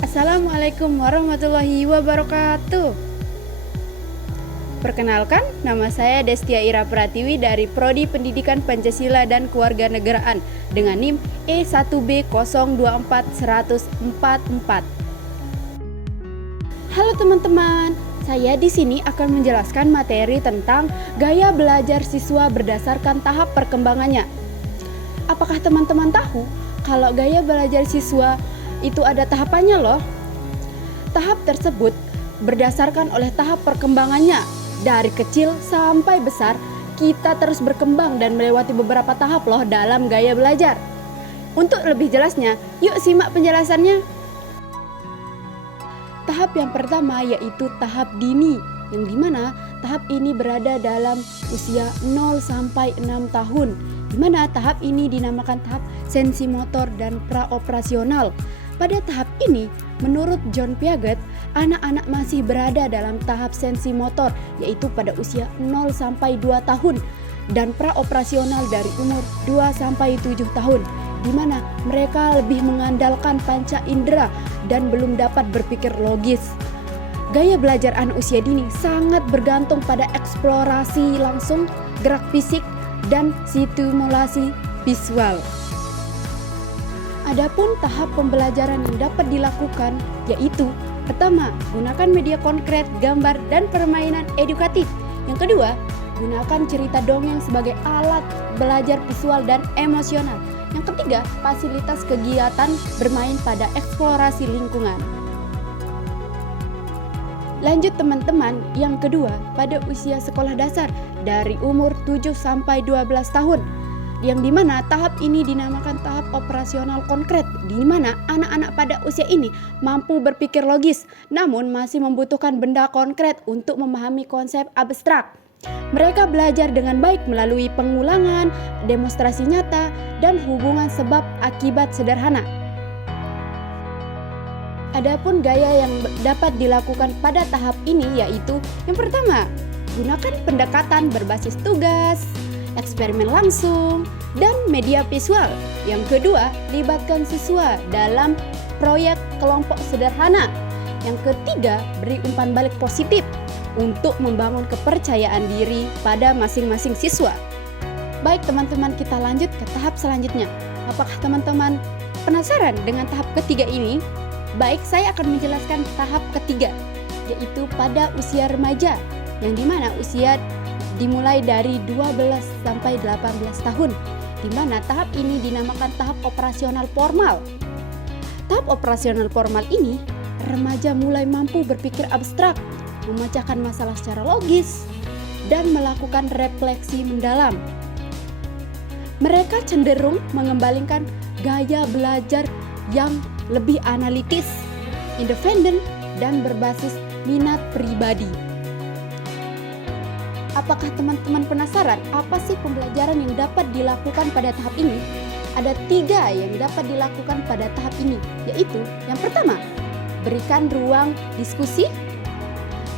Assalamualaikum warahmatullahi wabarakatuh. Perkenalkan, nama saya Destia Ira Pratiwi dari Prodi Pendidikan Pancasila dan Kewarganegaraan dengan NIM E1B024144. Halo teman-teman, saya di sini akan menjelaskan materi tentang gaya belajar siswa berdasarkan tahap perkembangannya. Apakah teman-teman tahu kalau gaya belajar siswa itu ada tahapannya loh? Tahap tersebut berdasarkan oleh tahap perkembangannya. Dari kecil sampai besar, kita terus berkembang dan melewati beberapa tahap loh dalam gaya belajar. Untuk lebih jelasnya, yuk simak penjelasannya. Tahap yang pertama yaitu tahap dini, yang dimana tahap ini berada dalam usia 0 sampai 6 tahun, dimana tahap ini dinamakan tahap sensimotor dan praoperasional. Pada tahap ini, menurut John Piaget, anak-anak masih berada dalam tahap sensimotor, yaitu pada usia 0 sampai 2 tahun, dan praoperasional dari umur 2 sampai 7 tahun, di mana mereka lebih mengandalkan panca indera dan belum dapat berpikir logis. Gaya belajar anak usia dini sangat bergantung pada eksplorasi langsung, gerak fisik, dan stimulasi visual. Adapun tahap pembelajaran yang dapat dilakukan yaitu pertama, gunakan media konkret, gambar, dan permainan edukatif. Yang kedua, gunakan cerita dongeng sebagai alat belajar visual dan emosional. Yang ketiga, fasilitas kegiatan bermain pada eksplorasi lingkungan. Lanjut teman-teman, yang kedua, pada usia sekolah dasar dari umur 7 sampai 12 tahun. Yang dimana tahap ini dinamakan tahap operasional konkret, di mana anak-anak pada usia ini mampu berpikir logis, namun masih membutuhkan benda konkret untuk memahami konsep abstrak. Mereka belajar dengan baik melalui pengulangan, demonstrasi nyata, dan hubungan sebab akibat sederhana. Adapun gaya yang dapat dilakukan pada tahap ini yaitu yang pertama, gunakan pendekatan berbasis tugas, eksperimen langsung, dan media visual. Yang kedua, libatkan siswa dalam proyek kelompok sederhana. Yang ketiga, beri umpan balik positif untuk membangun kepercayaan diri pada masing-masing siswa. Baik teman-teman, kita lanjut ke tahap selanjutnya. Apakah teman-teman penasaran dengan tahap ketiga ini? Baik, saya akan menjelaskan tahap ketiga, yaitu pada usia remaja, yang dimana usia dimulai dari 12 sampai 18 tahun, di mana tahap ini dinamakan tahap operasional formal. Tahap operasional formal ini, remaja mulai mampu berpikir abstrak, memecahkan masalah secara logis, dan melakukan refleksi mendalam. Mereka cenderung mengembalikan gaya belajar yang lebih analitis, independen, dan berbasis minat pribadi. Apakah teman-teman penasaran apa sih pembelajaran yang dapat dilakukan pada tahap ini? Ada 3 yang dapat dilakukan pada tahap ini, yaitu yang pertama, berikan ruang diskusi,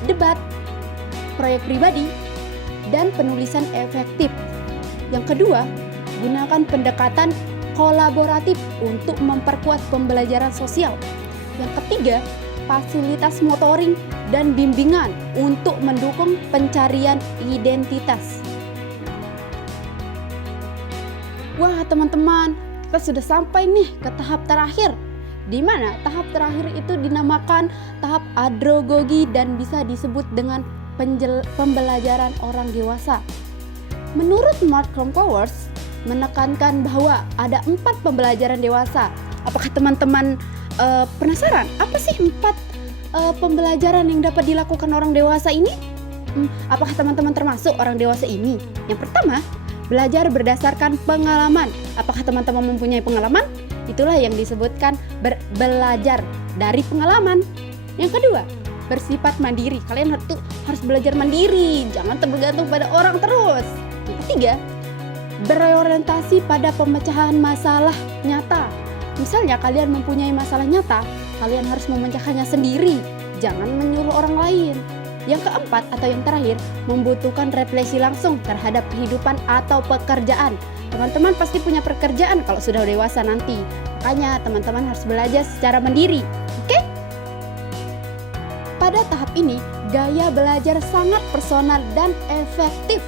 debat, proyek pribadi, dan penulisan efektif. Yang kedua, gunakan pendekatan kolaboratif untuk memperkuat pembelajaran sosial. Yang ketiga, fasilitas motoring dan bimbingan untuk mendukung pencarian identitas. Wah teman-teman, kita sudah sampai nih ke tahap terakhir, di mana tahap terakhir itu dinamakan tahap andragogi dan bisa disebut dengan pembelajaran orang dewasa. Menurut Malcolm Powers menekankan bahwa ada 4 pembelajaran dewasa. Apakah teman-teman penasaran apa sih 4 pembelajaran yang dapat dilakukan orang dewasa ini? Apakah teman-teman termasuk orang dewasa ini? Yang pertama, belajar berdasarkan pengalaman. Apakah teman-teman mempunyai pengalaman? Itulah yang disebutkan belajar dari pengalaman. Yang kedua, bersifat mandiri. Kalian harus belajar mandiri, jangan tergantung pada orang terus. Yang ketiga, berorientasi pada pemecahan masalah nyata. Misalnya kalian mempunyai masalah nyata, kalian harus memecahkannya sendiri, jangan menyuruh orang lain. Yang keempat atau yang terakhir, membutuhkan refleksi langsung terhadap kehidupan atau pekerjaan. Teman-teman pasti punya pekerjaan kalau sudah dewasa nanti. Makanya teman-teman harus belajar secara mandiri. Oke? Pada tahap ini, gaya belajar sangat personal dan efektif.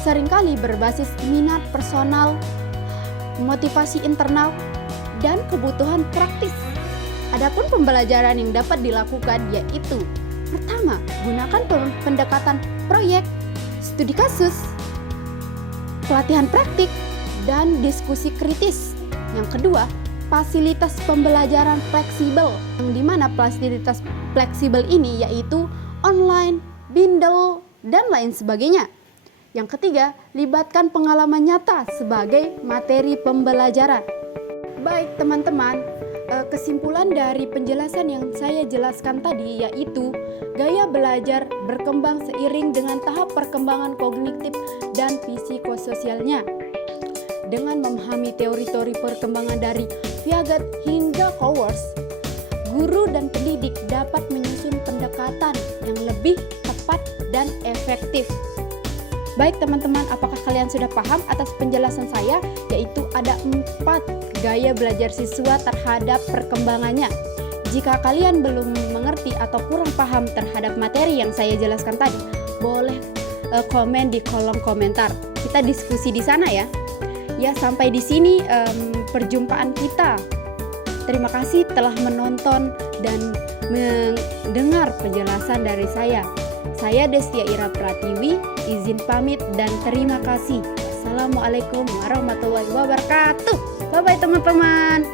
Seringkali berbasis minat personal, motivasi internal, dan kebutuhan praktis. Adapun pembelajaran yang dapat dilakukan yaitu: pertama, gunakan pendekatan proyek, studi kasus, pelatihan praktik, dan diskusi kritis. Yang kedua, fasilitas pembelajaran fleksibel, yang dimana fasilitas fleksibel ini yaitu online, bimbel, dan lain sebagainya. Yang ketiga, libatkan pengalaman nyata sebagai materi pembelajaran. Baik teman-teman, kesimpulan dari penjelasan yang saya jelaskan tadi yaitu gaya belajar berkembang seiring dengan tahap perkembangan kognitif dan psikososialnya. Dengan memahami teori-teori perkembangan dari Piaget hingga Cowers, guru dan pendidik dapat menyusun pendekatan yang lebih tepat dan efektif. Baik teman-teman, apakah kalian sudah paham atas penjelasan saya? Yaitu ada 4 gaya belajar siswa terhadap perkembangannya. Jika kalian belum mengerti atau kurang paham terhadap materi yang saya jelaskan tadi, boleh komen di kolom komentar. Kita diskusi di sana ya. Ya, sampai di sini perjumpaan kita. Terima kasih telah menonton dan mendengar penjelasan dari saya. Saya Destia Ira Pratiwi, izin pamit dan terima kasih. Assalamualaikum warahmatullahi wabarakatuh. Bye-bye teman-teman.